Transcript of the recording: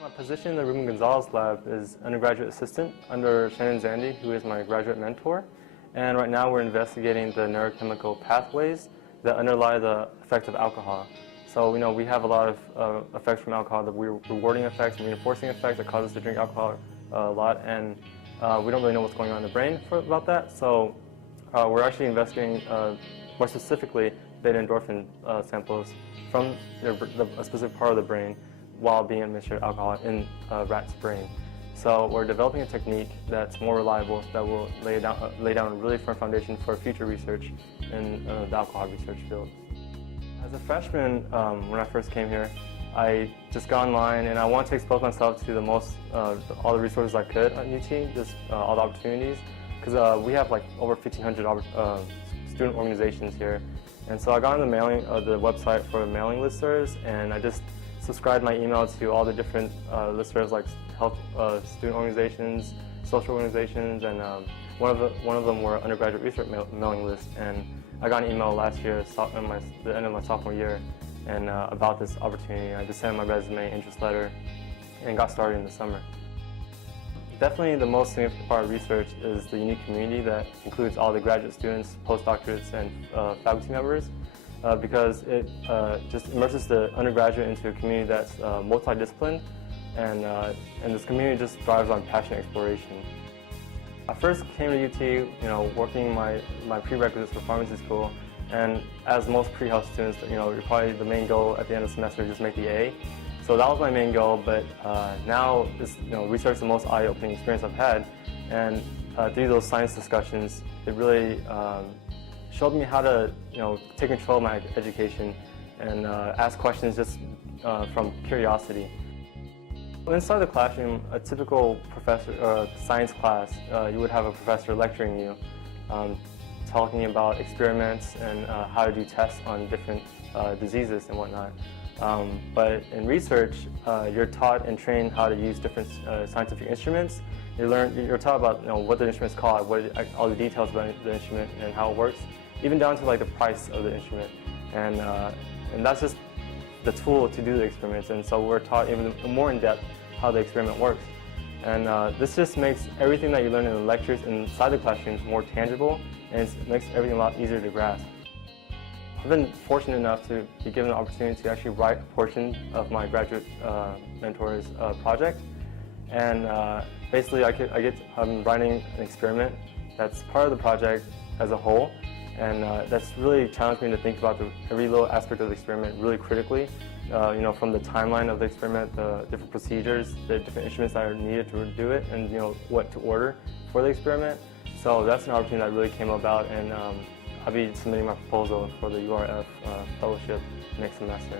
My position in the Ruben Gonzalez lab is undergraduate assistant under Shannon Zandy, who is my graduate mentor. And right now we're investigating the neurochemical pathways that underlie the effect of alcohol. So, we have a lot of effects from alcohol, the rewarding effects and reinforcing effects that cause us to drink alcohol a lot, and we don't really know what's going on in the brain about that. So we're actually investigating, more specifically, beta-endorphin samples from a specific part of the brain while being administered alcohol in a rat's brain. So we're developing a technique that's more reliable, that will lay down a really firm foundation for future research in the alcohol research field. As a freshman, when I first came here, I just got online and I wanted to expose myself to all the resources I could at UT, just all the opportunities, because we have like over 1,500 student organizations here. And so I got on the website for mailing listservs, and I just subscribed my email to all the different listservs like health student organizations, social organizations, and one of them were undergraduate research mailing lists. And I got an email last year, at the end of my sophomore year, and about this opportunity. I just sent my resume, interest letter, and got started in the summer. Definitely the most significant part of research is the unique community that includes all the graduate students, postdoctorates, and faculty members, because it just immerses the undergraduate into a community that's multidisciplined, and this community just thrives on passionate exploration. I first came to UT, working my prerequisites for pharmacy school, and as most pre-health students, you're probably the main goal at the end of the semester is just make the A. So that was my main goal, but now this research is the most eye-opening experience I've had, and through those science discussions, it really showed me how to take control of my education and ask questions just from curiosity. Inside the classroom, a typical science class, you would have a professor lecturing you, talking about experiments and how to do tests on different diseases and whatnot. But in research, you're taught and trained how to use different scientific instruments. You're taught about what the instrument's called, all the details about the instrument and how it works, even down to the price of the instrument. And that's just the tool to do the experiments. And so we're taught even more in depth how the experiment works. And this just makes everything that you learn in the lectures inside the classrooms more tangible, and it makes everything a lot easier to grasp. I've been fortunate enough to be given the opportunity to actually write a portion of my graduate mentor's project. And basically I'm writing an experiment that's part of the project as a whole. And that's really challenged me to think about every little aspect of the experiment really critically. From the timeline of the experiment, the different procedures, the different instruments that are needed to do it, and what to order for the experiment. So that's an opportunity that really came about, and I'll be submitting my proposal for the URF fellowship next semester.